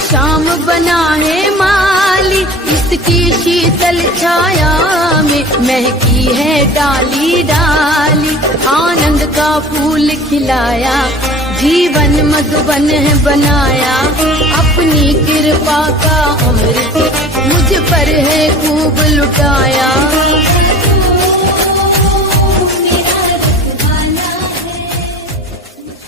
शाम बना है माली, इसकी शीतल छाया में महकी है डाली डाली। आनंद का फूल खिलाया, जीवन मधुबन है बनाया। अपनी कृपा का अमृत मुझ पर है खूब लुटाया।